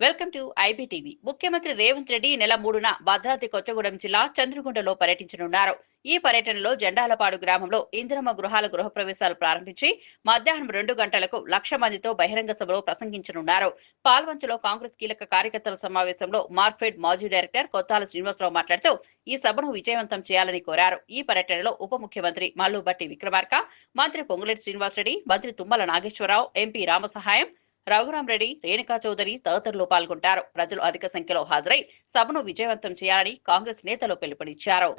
Welcome to IBTV. ముఖ్యమంత్రి రేవంత్ రెడ్డి నెల మూడున భద్రాద్రి కొత్తగూడెం జిల్లా చంద్రగుండలో పర్యటించనున్నారు. ఈ పర్యటనలో జెండాలపాడు గ్రామంలో ఇందిరమ్మ గృహాల గృహప్రవేశాలు ప్రారంభించి మధ్యాహ్నం రెండు గంటలకు లక్ష మందితో బహిరంగ సభలో ప్రసంగించనున్నారు. పాల్వంచలో కాంగ్రెస్ కీలక కార్యకర్తల సమావేశంలో మార్క్ఫెడ్ మాజీ డైరెక్టర్ కొత్తాల శ్రీనివాసరావు మాట్లాడుతూ ఈ సభను విజయవంతం చేయాలని కోరారు. ఈ పర్యటనలో ఉప ముఖ్యమంత్రి మల్లుబట్టి విక్రమార్క మంత్రి పొంగులేటి శ్రీనివాసరెడ్డి మంత్రి తుమ్మల నాగేశ్వరరావు ఎంపీ రామసహాయం రఘురాం రెడ్డి రేణుకా చౌదరి తదితరులు పాల్గొంటారు. ప్రజలు అధిక సంఖ్యలో హాజరై సభను విజయవంతం చేయాలని కాంగ్రెస్ నేతలు పిలుపునిచ్చారు.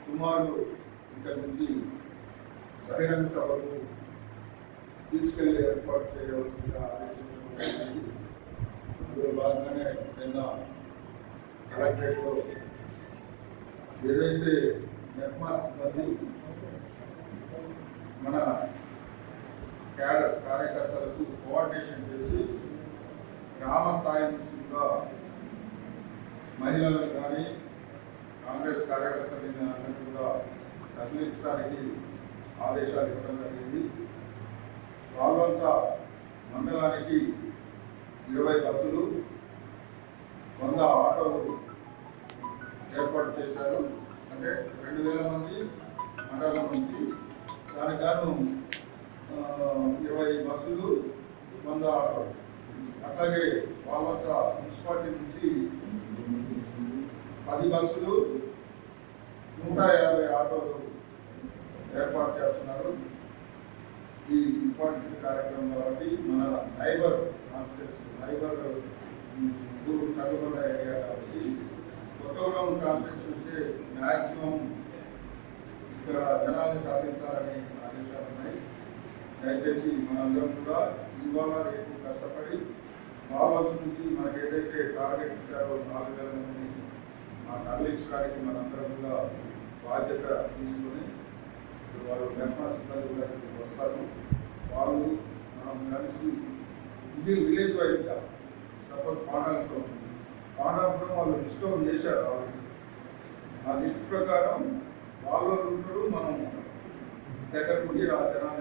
సుమారు ఇక్కడ నుంచి బహిరంగ సభకు తీసుకెళ్ళి ఏర్పాటు చేయవలసిందిగా ఆదేశించడం అందులో భాగంగానే నిన్న కలెక్టరేట్లో ఏదైతే నిర్మా సిబ్బంది మన క్యాడర్ కార్యకర్తలకు కోఆర్డినేషన్ చేసి గ్రామ స్థాయి నుంచి కూడా మహిళలకు కానీ కాంగ్రెస్ కార్యకర్తలని అందరినీ కూడా తరలించడానికి ఆదేశాలు ఇవ్వడం జరిగింది. రాల్వంచ మండలానికి ఇరవై బస్సులు వంద ఆటోలు ఏర్పాటు చేశారు. అంటే రెండు వేల మంది మండలం నుంచి దానికి గాను ఇరవై బస్సులు వంద ఆటోలు. అట్లాగే వాళ్ళ మున్సిపాలిటీ నుంచి పది బస్సులు నూట యాభై ఆటోలు ఏర్పాటు చేస్తున్నారు. ఈ ఇంపార్టెంట్ కార్యక్రమం కాబట్టి మన నైబర్ కాన్స్టిట్యూన్సీ నైబర్ ఊరు చదువుకున్న ఏరియా కాబట్టి కొత్తగూడెం కాన్స్టిట్యూన్సీ నుంచి మ్యాక్సిమం ఇక్కడ జనాల్ని తరలించాలని ఆదేశాలు ఉన్నాయి. దయచేసి మనందరం కూడా ఇవాళ రేపు కష్టపడి బాబాల్స్ నుంచి మనకి ఏదైతే టార్గెట్ ఇచ్చారో నాలుగు వేల మంది ఆ మనందరం కూడా బాధ్యత తీసుకొని వారు వాళ్ళు సిబ్బంది కూడా వస్తారు వాళ్ళు మనం కలిసి ఇది విలేజ్ వైజ్గా సపోజ్ పాండాలతో పాండాపురం వాళ్ళు లిస్ట్ చేశారు ఆల్రెడీ. ఆ లిస్ట్ ప్రకారం వాళ్ళు ఉంటారు మనం దగ్గర ఉండి ఆ జనాన్ని